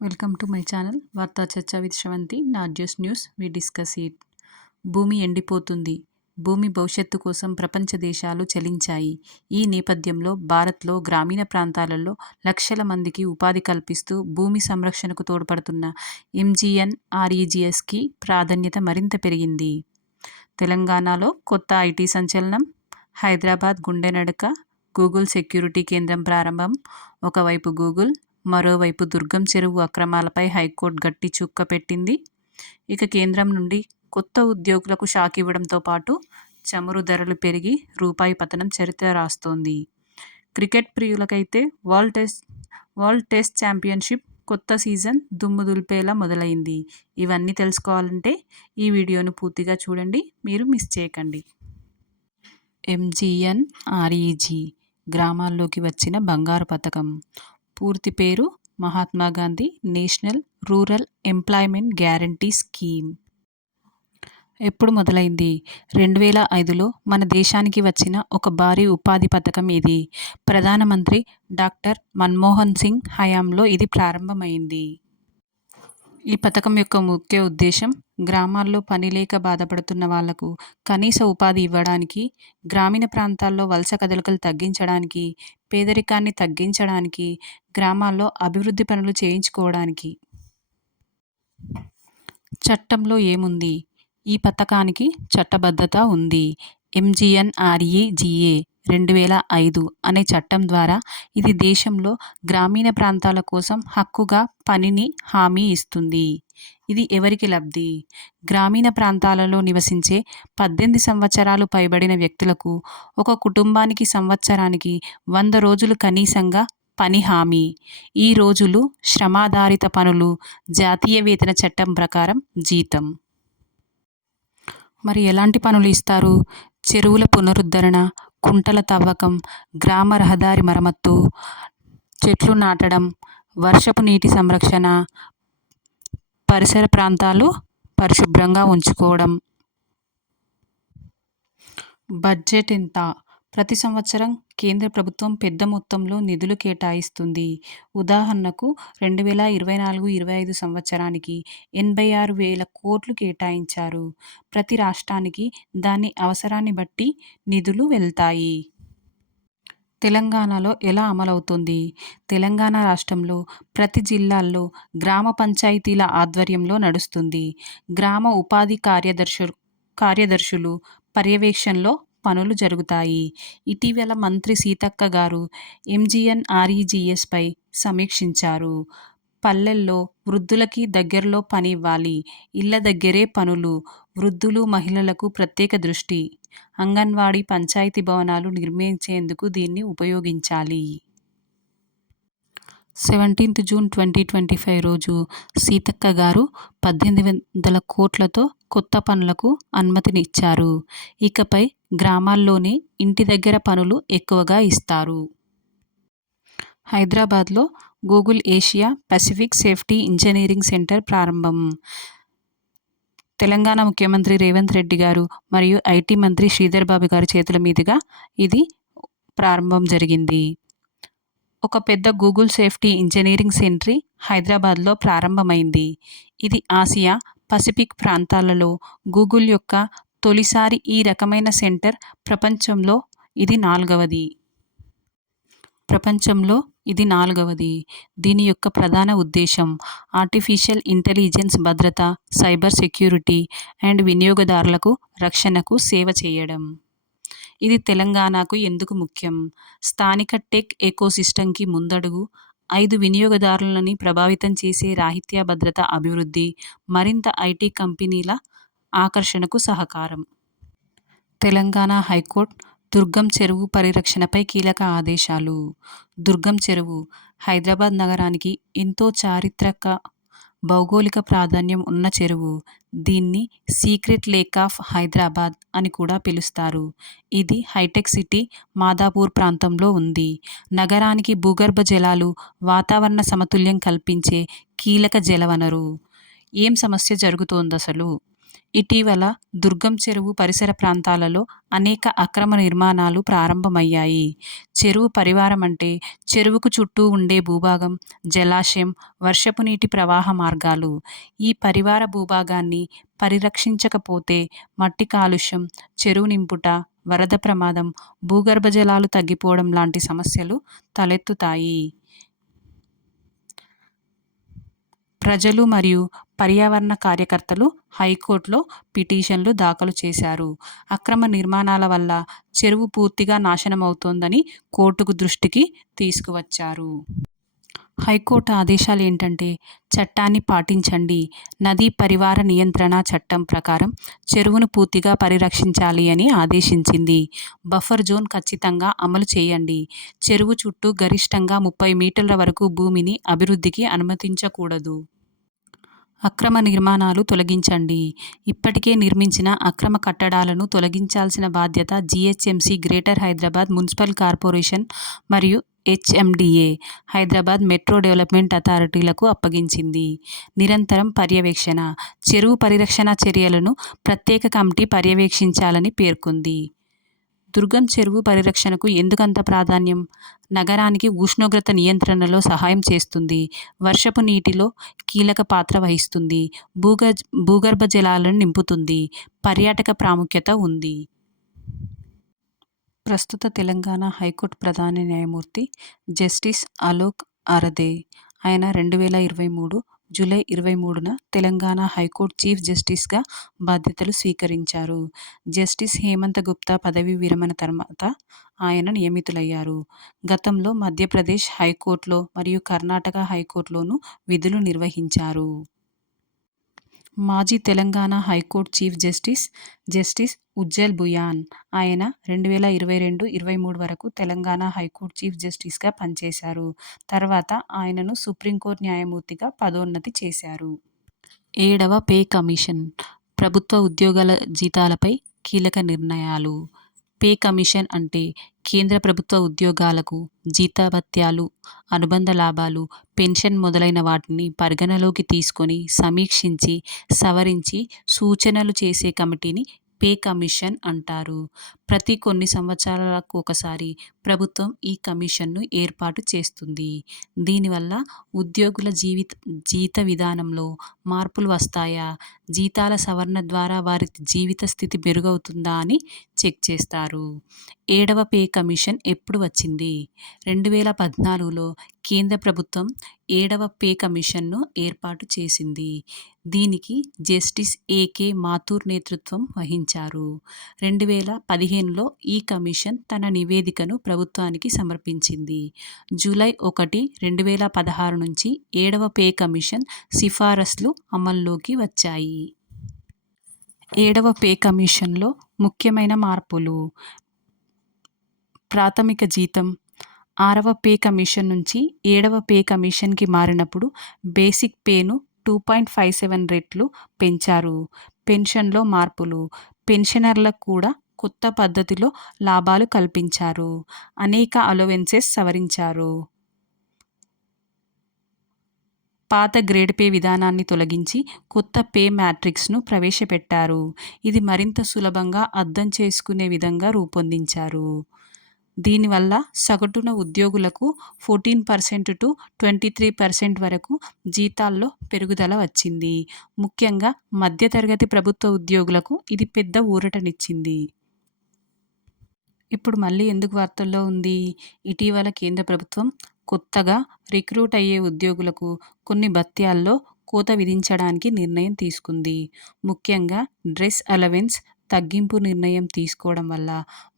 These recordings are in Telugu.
వెల్కమ్ టు మై ఛానల్ వార్తా చర్చ with Sravanthi. Not just news, we discuss it. భూమి ఎండిపోతుంది. భూమి భవిష్యత్తు కోసం ప్రపంచ దేశాలు చలించాయి. ఈ నేపథ్యంలో భారత్లో గ్రామీణ ప్రాంతాలలో లక్షల మందికి ఉపాధి కల్పిస్తూ భూమి సంరక్షణకు తోడ్పడుతున్న ఎంజీఎన్ఆర్ఈజీఎస్కి ప్రాధాన్యత మరింత పెరిగింది. తెలంగాణలో కొత్త ఐటీ సంచలనం. హైదరాబాద్ గుండె నడక. గూగుల్ సెక్యూరిటీ కేంద్రం ప్రారంభం. ఒకవైపు గూగుల్, మరోవైపు దుర్గం చెరువు అక్రమాలపై హైకోర్టు గట్టి చుక్క పెట్టింది. ఇక కేంద్రం నుండి కొత్త ఉద్యోగులకు షాక్ ఇవ్వడంతో పాటు చమురు ధరలు పెరిగి రూపాయి పతనం చరిత్ర రాస్తోంది. క్రికెట్ ప్రియులకైతే వరల్డ్ టెస్ట్ ఛాంపియన్షిప్ కొత్త సీజన్ దుమ్ము దులిపేలా మొదలైంది. ఇవన్నీ తెలుసుకోవాలంటే ఈ వీడియోను పూర్తిగా చూడండి, మీరు మిస్ చేయకండి. ఎంజీఎన్ఆర్ఈజీ గ్రామాల్లోకి వచ్చిన బంగారు పథకం. పూర్తి పేరు Mahatma Gandhi national rural employment guarantee scheme. ఎప్పుడు మొదలైంది? 2005లో మన దేశానికి వచ్చిన ఒక భారీ ఉపాధి పథకం ఇది. ప్రధానమంత్రి డాక్టర్ మన్మోహన్ సింగ్ హయాంలో ఇది ప్రారంభమైంది. ఈ పథకం యొక్క ముఖ్య ఉద్దేశం గ్రామాల్లో పని లేక బాధపడుతున్న వాళ్లకు కనీస ఉపాధి ఇవ్వడానికి, గ్రామీణ ప్రాంతాల్లో వలస కదలికలు తగ్గించడానికి, పేదరికాన్ని తగ్గించడానికి, గ్రామాల్లో అభివృద్ధి పనులు చేయించుకోవడానికి. చట్టంలో ఏముంది? ఈ పథకానికి చట్టబద్ధత ఉంది. ఎంజీఎన్ఆర్ఈజీఏ 2005 అనే చట్టం ద్వారా ఇది దేశంలో గ్రామీణ ప్రాంతాల కోసం హక్కుగా పనిని హామీ ఇస్తుంది. ఇది ఎవరికి లబ్ధి? గ్రామీణ ప్రాంతాలలో నివసించే 18 సంవత్సరాలు పైబడిన వ్యక్తులకు ఒక కుటుంబానికి సంవత్సరానికి 100 రోజులు కనీసంగా పని హామీ. ఈ రోజులు శ్రమాధారిత పనులు, జాతీయ వేతన చట్టం ప్రకారం జీతం. మరి ఎలాంటి పనులు ఇస్తారు? చెరువుల పునరుద్ధరణ, కుంటల తవ్వకం, గ్రామ రహదారి మరమ్మత్తు, చెట్లు నాటడం, వర్షపు నీటి సంరక్షణ, పరిసర ప్రాంతాలు పరిశుభ్రంగా ఉంచుకోవడం. బడ్జెట్ ఎంత? ప్రతి సంవత్సరం కేంద్ర ప్రభుత్వం పెద్ద మొత్తంలో నిధులు కేటాయిస్తుంది. ఉదాహరణకు 2024-25 సంవత్సరానికి 86,000 కోట్లు కేటాయించారు. ప్రతి రాష్ట్రానికి దాని అవసరాన్ని బట్టి నిధులు వెళ్తాయి. తెలంగాణలో ఎలా అమలవుతుంది? తెలంగాణ రాష్ట్రంలో ప్రతి జిల్లాల్లో గ్రామ పంచాయతీల ఆధ్వర్యంలో నడుస్తుంది. గ్రామ ఉపాధి కార్యదర్శులు పర్యవేక్షణలో పనులు జరుగుతాయి. ఇటీవల మంత్రి సీతక్క గారు ఎంజీఎన్ఆర్ఈజీఎస్పై సమీక్షించారు. పల్లెల్లో వృద్ధులకి దగ్గరలో పని ఇవ్వాలి. ఇళ్ల దగ్గరే పనులు. వృద్ధులు, మహిళలకు ప్రత్యేక దృష్టి. అంగన్వాడీ, పంచాయతీ భవనాలు నిర్మించేందుకు దీన్ని ఉపయోగించాలి. 17 జూన్ 2025 రోజు సీతక్క గారు 1800 కోట్లతో కొత్త పనులకు అనుమతినిచ్చారు. ఇకపై గ్రామాల్లోనే ఇంటి దగ్గర పనులు ఎక్కువగా ఇస్తారు. హైదరాబాద్లో Google Asia Pacific safety engineering centre ప్రారంభం. తెలంగాణ ముఖ్యమంత్రి రేవంత్ రెడ్డి గారు మరియు ఐటీ మంత్రి శ్రీధర్ బాబు గారి చేతుల మీదుగా ఇది ప్రారంభం జరిగింది. ఒక పెద్ద గూగుల్ సేఫ్టీ ఇంజనీరింగ్ సెంటర్ హైదరాబాద్లో ప్రారంభమైంది. ఇది ఆసియా, పసిఫిక్ ప్రాంతాలలో గూగుల్ యొక్క తొలిసారి ఈ రకమైన సెంటర్. ప్రపంచంలో ఇది నాలుగవది. దీని యొక్క ప్రధాన ఉద్దేశం ఆర్టిఫిషియల్ ఇంటెలిజెన్స్, భద్రత, సైబర్ సెక్యూరిటీ అండ్ వినియోగదారులకు రక్షణకు సేవ చేయడం. ఇది తెలంగాణకు ఎందుకు ముఖ్యం? స్థానిక టెక్ ఎకోసిస్టమ్కి ముందడుగు, 5 వినియోగదారులని ప్రభావితం చేసే రాహిత్య భద్రత అభివృద్ధి, మరింత ఐటీ కంపెనీల ఆకర్షణకు సహకారం. తెలంగాణ హైకోర్టు దుర్గం చెరువు పరిరక్షణపై కీలక ఆదేశాలు. దుర్గం చెరువు హైదరాబాద్ నగరానికి ఎంతో చారిత్రక, భౌగోళిక ప్రాధాన్యం ఉన్న చెరువు. దీన్ని సీక్రెట్ లేక్ ఆఫ్ హైదరాబాద్ అని కూడా పిలుస్తారు. ఇది హైటెక్ సిటీ మాదాపూర్ ప్రాంతంలో ఉంది. నగరానికి భూగర్భ జలాలు, వాతావరణ సమతుల్యం కల్పించే కీలక జలవనరు. ఏం సమస్య జరుగుతోందసలు? ఇటీవల దుర్గం చెరువు పరిసర ప్రాంతాలలో అనేక అక్రమ నిర్మాణాలు ప్రారంభమయ్యాయి. చెరువు పరివారం అంటే చెరువుకు చుట్టూ ఉండే భూభాగం, జలాశయం, వర్షపు నీటి ప్రవాహ మార్గాలు. ఈ పరివార భూభాగాన్ని పరిరక్షించకపోతే మట్టి కాలుష్యం, చెరువు నింపుట, వరద ప్రమాదం, భూగర్భ జలాలు తగ్గిపోవడం లాంటి సమస్యలు తలెత్తుతాయి. ప్రజలు మరియు పర్యావరణ కార్యకర్తలు హైకోర్టులో పిటిషన్లు దాఖలు చేశారు. అక్రమ నిర్మాణాల వల్ల చెరువు పూర్తిగా నాశనమవుతోందని కోర్టుకు దృష్టికి తీసుకువచ్చారు. హైకోర్టు ఆదేశాలు ఏంటంటే చట్టాన్ని పాటించండి. నదీ పరివార నియంత్రణ చట్టం ప్రకారం చెరువును పూర్తిగా పరిరక్షించాలి అని ఆదేశించింది. బఫర్ జోన్ ఖచ్చితంగా అమలు చేయండి. చెరువు చుట్టూ గరిష్టంగా 30 మీటర్ల వరకు భూమిని అభివృద్ధికి అనుమతించకూడదు. అక్రమ నిర్మాణాలు తొలగించండి. ఇప్పటికే నిర్మించిన అక్రమ కట్టడాలను తొలగించాల్సిన బాధ్యత GHMC, greater Hyderabad municipal corporation మరియు హెచ్ఎండిఏ, హైదరాబాద్ మెట్రో డెవలప్మెంట్ అథారిటీలకు అప్పగించింది. నిరంతరం పర్యవేక్షణ. చెరువు పరిరక్షణ చర్యలను ప్రత్యేక కమిటీ పర్యవేక్షించాలని పేర్కొంది. దుర్గం చెరువు పరిరక్షణకు ఎందుకంత ప్రాధాన్యం? నగరానికి ఉష్ణోగ్రత నియంత్రణలో సహాయం చేస్తుంది. వర్షపు నీటిలో కీలక పాత్ర వహిస్తుంది. భూగర్భ జలాలను నింపుతుంది. పర్యాటక ప్రాముఖ్యత ఉంది. ప్రస్తుత తెలంగాణ హైకోర్టు ప్రధాన న్యాయమూర్తి జస్టిస్ అలోక్ అరదే. ఆయన 2023 జూలై 23న తెలంగాణ హైకోర్టు చీఫ్ జస్టిస్గా బాధ్యతలు స్వీకరించారు. జస్టిస్ హేమంత్ గుప్తా పదవీ విరమణ తర్వాత ఆయన నియమితులయ్యారు. గతంలో మధ్యప్రదేశ్ హైకోర్టులో మరియు కర్ణాటక హైకోర్టులోనూ విధులు నిర్వహించారు. మాజీ Telangana high court chief justice justice Ujjal Bhuyan. ఆయన 2022-23 వరకు తెలంగాణ హైకోర్టు చీఫ్ జస్టిస్గా పనిచేశారు. తర్వాత ఆయనను సుప్రీంకోర్టు న్యాయమూర్తిగా పదోన్నతి చేశారు. 7వ పే కమిషన్. ప్రభుత్వ ఉద్యోగుల జీతాలపై కీలక నిర్ణయాలు. పే కమిషన్ అంటే కేంద్ర ప్రభుత్వ ఉద్యోగాలకు జీతభత్యాలు, అనుబంధ లాభాలు, పెన్షన్ మొదలైన వాటిని పరిగణలోకి తీసుకొని సమీక్షించి, సవరించి సూచనలు చేసే కమిటీని పే కమిషన్ అంటారు. ప్రతి కొన్ని సంవత్సరాలకొకసారి ప్రభుత్వం ఈ కమిషన్ను ఏర్పాటు చేస్తుంది. దీనివల్ల ఉద్యోగుల జీత విధానంలో మార్పులు వస్తాయా, జీతాల సవరణ ద్వారా వారి జీవిత స్థితి మెరుగవుతుందా అని చెక్ చేస్తారు. 7వ పే కమిషన్ ఎప్పుడు వచ్చింది? 2014లో కేంద్ర ప్రభుత్వం 7వ పే కమిషన్ను ఏర్పాటు చేసింది. దీనికి జస్టిస్ ఏకే మాథూర్ నేతృత్వం వహించారు. 2015లో ఈ కమిషన్ తన నివేదికను ప్రభుత్వానికి సమర్పించింది. జూలై 1, 2016 నుంచి 7వ పే కమిషన్ సిఫారసులు అమల్లోకి వచ్చాయి. 7వ పే కమిషన్లో ముఖ్యమైన మార్పులు. ప్రాథమిక జీతం 6వ పే కమిషన్ నుంచి 7వ పే కమిషన్కి మారినప్పుడు బేసిక్ పేను 2.57 రెట్లు పెంచారు. పెన్షన్లో మార్పులు. పెన్షనర్లకు కూడా కొత్త పద్ధతిలో లాభాలు కల్పించారు. అనేక అలవెన్సెస్ సవరించారు. పాత గ్రేడ్ పే విధానాన్ని తొలగించి కొత్త పే మ్యాట్రిక్స్ను ప్రవేశపెట్టారు. ఇది మరింత సులభంగా అర్థం చేసుకునే విధంగా రూపొందించారు. దీనివల్ల సగటున ఉద్యోగులకు 14% to 23% వరకు జీతాల్లో పెరుగుదల వచ్చింది. ముఖ్యంగా మధ్యతరగతి ప్రభుత్వ ఉద్యోగులకు ఇది పెద్ద ఊరటనిచ్చింది. ఇప్పుడు మళ్ళీ ఎందుకు వార్తల్లో ఉంది? ఇటీవల కేంద్ర ప్రభుత్వం కొత్తగా రిక్రూట్ అయ్యే ఉద్యోగులకు కొన్ని భత్యాల్లో కోత విధించడానికి నిర్ణయం తీసుకుంది. ముఖ్యంగా డ్రెస్ అలవెన్స్ తగ్గింపు నిర్ణయం తీసుకోవడం వల్ల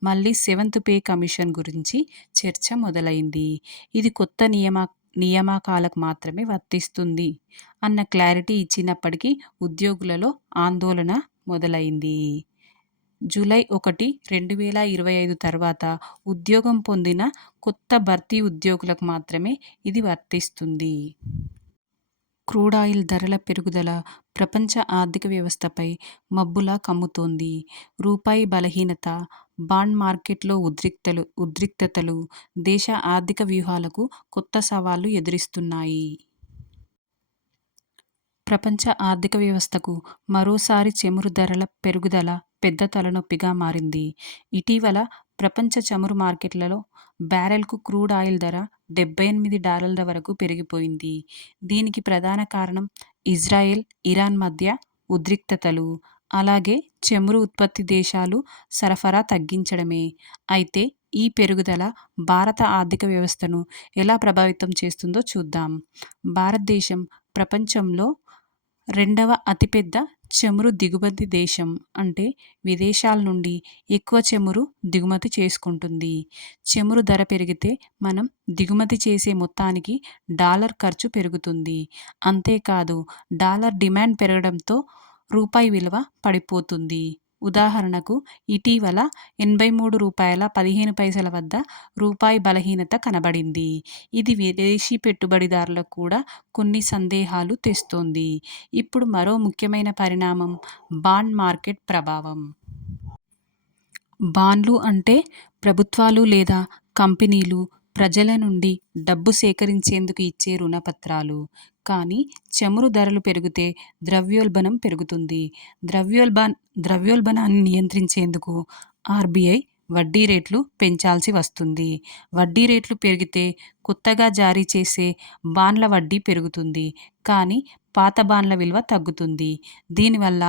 మళ్ళీ 7th పే కమిషన్ గురించి చర్చ మొదలైంది. ఇది కొత్త నియామకాలకు మాత్రమే వర్తిస్తుంది అన్న క్లారిటీ ఇచ్చినప్పటికీ ఉద్యోగులలో ఆందోళన మొదలైంది. జూలై 1, 2025 తర్వాత ఉద్యోగం పొందిన కొత్త భర్తీ ఉద్యోగులకు మాత్రమే ఇది వర్తిస్తుంది. క్రూడ్ ఆయిల్ ధరల పెరుగుదల ప్రపంచ ఆర్థిక వ్యవస్థపై మబ్బులా కమ్ముతోంది. రూపాయి బలహీనత, బాండ్ మార్కెట్లో ఉద్రిక్తతలు దేశ ఆర్థిక వ్యూహాలకు కొత్త సవాళ్లు ఎదురిస్తున్నాయి. ప్రపంచ ఆర్థిక వ్యవస్థకు మరోసారి చమురు ధరల పెరుగుదల పెద్ద తలనొప్పిగా మారింది. ఇటీవల ప్రపంచ చమురు మార్కెట్లలో బ్యారెల్కు క్రూడ్ ఆయిల్ ధర $78 వరకు పెరిగిపోయింది. దీనికి ప్రధాన కారణం ఇజ్రాయెల్, ఇరాన్ మధ్య ఉద్రిక్తతలు, అలాగే చమురు ఉత్పత్తి దేశాలు సరఫరా తగ్గించడమే. అయితే ఈ పెరుగుదల భారత ఆర్థిక వ్యవస్థను ఎలా ప్రభావితం చేస్తుందో చూద్దాం. భారతదేశం ప్రపంచంలో రెండవ అతిపెద్ద చమురు దిగుమతి దేశం. అంటే విదేశాల నుండి ఎక్కువ చమురు దిగుమతి చేసుకుంటుంది. చమురు ధర పెరిగితే మనం దిగుమతి చేసే మొత్తానికి డాలర్ ఖర్చు పెరుగుతుంది. అంతేకాదు డాలర్ డిమాండ్ పెరగడంతో రూపాయి విలువ పడిపోతుంది. ఉదాహరణకు ఇటీవల రూ. 83.15 వద్ద రూపాయి బలహీనత కనబడింది. ఇది విదేశీ పెట్టుబడిదారులకు కూడా కొన్ని సందేహాలు తెస్తోంది. ఇప్పుడు మరో ముఖ్యమైన పరిణామం బాండ్ మార్కెట్ ప్రభావం. బాండ్లు అంటే ప్రభుత్వాలు లేదా కంపెనీలు ప్రజల నుండి డబ్బు సేకరించేందుకు ఇచ్చే రుణపత్రాలు. కానీ చమురు ధరలు పెరిగితే ద్రవ్యోల్బణం పెరుగుతుంది. ద్రవ్యోల్బణాన్ని నియంత్రించేందుకు ఆర్బీఐ వడ్డీ రేట్లు పెంచాల్సి వస్తుంది. వడ్డీ రేట్లు పెరిగితే కొత్తగా జారీ చేసే బాండ్ల వడ్డీ పెరుగుతుంది. కానీ పాత బాండ్ల విలువ తగ్గుతుంది. దీనివల్ల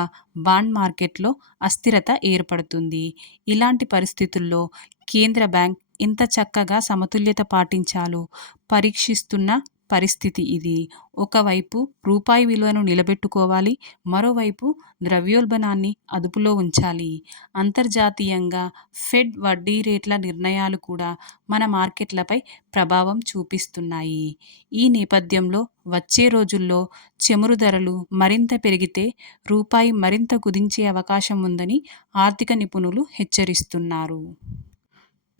బాండ్ మార్కెట్లో అస్థిరత ఏర్పడుతుంది. ఇలాంటి పరిస్థితుల్లో కేంద్ర బ్యాంక్ ఎంత చక్కగా సమతుల్యత పాటించాలో పరీక్షిస్తున్న పరిస్థితి ఇది. ఒకవైపు రూపాయి విలువను నిలబెట్టుకోవాలి, మరోవైపు ద్రవ్యోల్బణాన్ని అదుపులో ఉంచాలి. అంతర్జాతీయంగా ఫెడ్ వడ్డీ రేట్ల నిర్ణయాలు కూడా మన మార్కెట్లపై ప్రభావం చూపిస్తున్నాయి. ఈ నేపథ్యంలో వచ్చే రోజుల్లో చమురు ధరలు మరింత పెరిగితే రూపాయి మరింత కుదించే అవకాశం ఉందని ఆర్థిక నిపుణులు హెచ్చరిస్తున్నారు.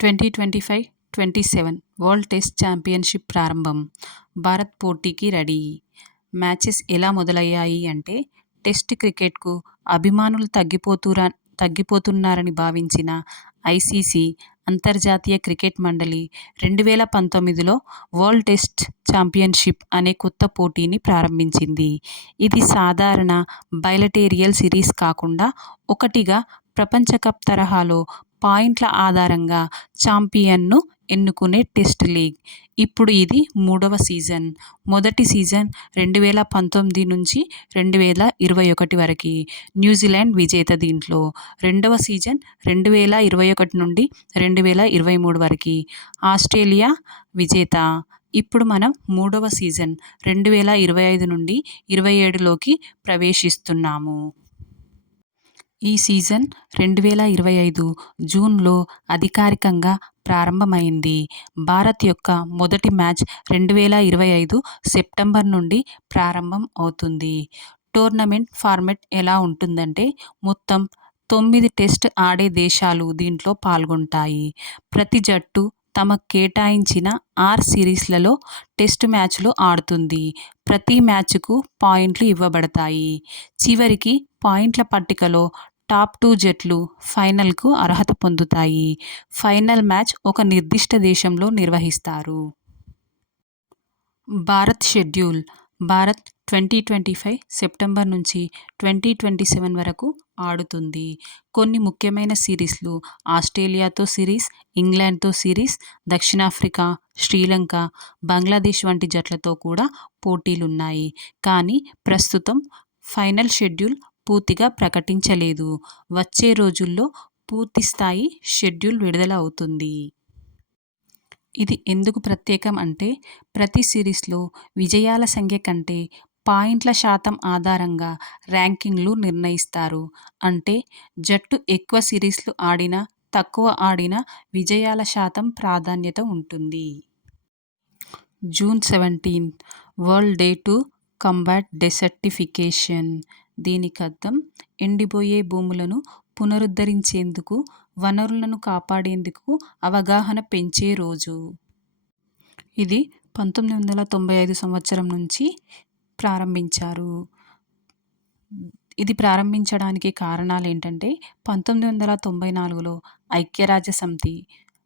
2025-27 వరల్డ్ టెస్ట్ ఛాంపియన్షిప్ ప్రారంభం. భారత్ పోటీకి రెడీ. మ్యాచెస్ ఎలా మొదలయ్యాయి అంటే టెస్ట్ క్రికెట్కు అభిమానులు తగ్గిపోతున్నారని భావించిన ఐసీసీ అంతర్జాతీయ క్రికెట్ మండలి 2019లో వరల్డ్ టెస్ట్ ఛాంపియన్షిప్ అనే కొత్త పోటీని ప్రారంభించింది. ఇది సాధారణ బైలటేరియల్ సిరీస్ కాకుండా ఒకటిగా ప్రపంచ కప్ తరహాలో పాయింట్ల ఆధారంగా ఛాంపియన్ను ఎన్నుకునే టెస్ట్ లీగ్. ఇప్పుడు ఇది 3వ సీజన్. మొదటి సీజన్ 2019-2021 వరకు న్యూజిలాండ్ విజేత. దీంట్లో రెండవ సీజన్ 2021 నుండి 2023 వరకు ఆస్ట్రేలియా విజేత. ఇప్పుడు మనం 3వ సీజన్ 2025 నుండి 27లోకి ప్రవేశిస్తున్నాము. ఈ సీజన్ 2025 జూన్లో అధికారికంగా ప్రారంభమైంది. భారత్ యొక్క మొదటి మ్యాచ్ 2025 సెప్టెంబర్ నుండి ప్రారంభం అవుతుంది. టోర్నమెంట్ ఫార్మాట్ ఎలా ఉంటుందంటే మొత్తం 9 టెస్ట్ ఆడే దేశాలు దీంట్లో పాల్గొంటాయి. ప్రతి జట్టు తమ కేటాయించిన 6 సిరీస్లలో టెస్ట్ మ్యాచ్లు ఆడుతుంది. ప్రతి మ్యాచ్కు పాయింట్లు ఇవ్వబడతాయి. చివరికి పాయింట్ల పట్టికలో టాప్ 2 జట్లు ఫైనల్కు అర్హత పొందుతాయి. ఫైనల్ మ్యాచ్ ఒక నిర్దిష్ట దేశంలో నిర్వహిస్తారు. భారత్ షెడ్యూల్. భారత్ 2025 సెప్టెంబర్ నుంచి 2027 వరకు ఆడుతుంది. కొన్ని ముఖ్యమైన సిరీస్లు ఆస్ట్రేలియాతో సిరీస్, ఇంగ్లాండ్తో సిరీస్, దక్షిణాఫ్రికా, శ్రీలంక, బంగ్లాదేశ్ వంటి జట్లతో కూడా పోటీలున్నాయి. కానీ ప్రస్తుతం ఫైనల్ షెడ్యూల్ పూర్తిగా ప్రకటించలేదు. వచ్చే రోజుల్లో పూర్తిస్థాయి షెడ్యూల్ విడుదల అవుతుంది. ఇది ఎందుకు ప్రత్యేకం అంటే ప్రతి సిరీస్లో విజయాల సంఖ్య కంటే పాయింట్ల శాతం ఆధారంగా ర్యాంకింగ్లు నిర్ణయిస్తారు. అంటే జట్టు ఎక్కువ సిరీస్లు ఆడినా, తక్కువ ఆడినా విజయాల శాతం ప్రాధాన్యత ఉంటుంది. June 17 world day to combat desertification. దీనికర్థం ఎండిపోయే భూములను పునరుద్ధరించేందుకు, వనరులను కాపాడేందుకు అవగాహన పెంచే రోజు. ఇది 1995 సంవత్సరం నుంచి ప్రారంభించారు. ఇది ప్రారంభించడానికి కారణాలు ఏంటంటే 1994లో ఐక్యరాజ్య సమితి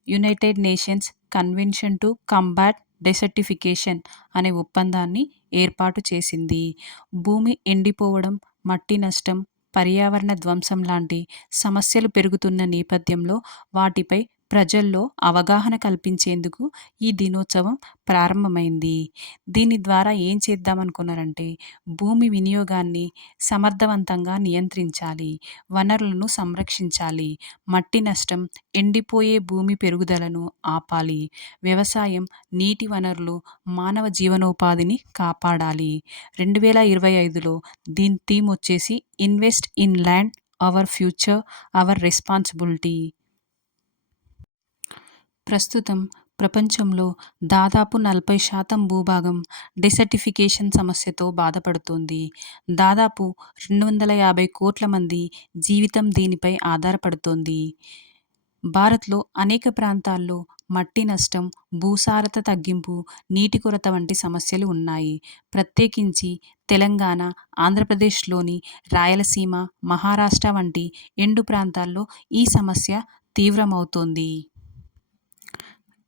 United Nations convention to combat desertification అనే ఒప్పందాన్ని ఏర్పాటు చేసింది. భూమి ఎండిపోవడం, మట్టి నష్టం, పర్యావరణ ధ్వంసం లాంటి సమస్యలు పెరుగుతున్న నేపథ్యంలో వాటిపై ప్రజల్లో అవగాహన కల్పించేందుకు ఈ దినోత్సవం ప్రారంభమైంది. దీని ద్వారా ఏం చేద్దామనుకున్నారంటే, భూమి వినియోగాన్ని సమర్థవంతంగా నియంత్రించాలి, వనరులను సంరక్షించాలి, మట్టి నష్టం, ఎండిపోయే భూమి పెరుగుదలను ఆపాలి, వ్యవసాయం, నీటి వనరులు, మానవ జీవనోపాధిని కాపాడాలి. 2025లో దీని థీమ్ వచ్చేసి invest in land, our future, our responsibility. ప్రస్తుతం ప్రపంచంలో దాదాపు 40% భూభాగం డెసర్టిఫికేషన్ సమస్యతో బాధపడుతోంది. దాదాపు 250 కోట్ల మంది జీవితం దీనిపై ఆధారపడుతోంది. భారత్లో అనేక ప్రాంతాల్లో మట్టి నష్టం, భూసారత తగ్గింపు, నీటి కొరత వంటి సమస్యలు ఉన్నాయి. ప్రత్యేకించి తెలంగాణ, ఆంధ్రప్రదేశ్లోని రాయలసీమ, మహారాష్ట్ర వంటి ఎండు ప్రాంతాల్లో ఈ సమస్య తీవ్రమవుతోంది.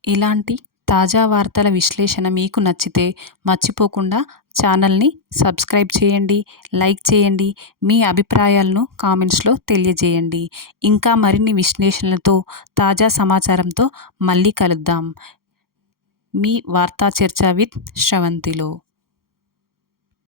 ఇలాంటి తాజా వార్తల విశ్లేషణ మీకు నచ్చితే మర్చిపోకుండా ఛానల్ని సబ్స్క్రైబ్ చేయండి, లైక్ చేయండి, మీ అభిప్రాయాలను కామెంట్స్లో తెలియజేయండి. ఇంకా మరిన్ని విశ్లేషణలతో, తాజా సమాచారంతో మళ్ళీ కలుద్దాం. మీ వార్తా చర్చ విత్ శ్రవంతిలో.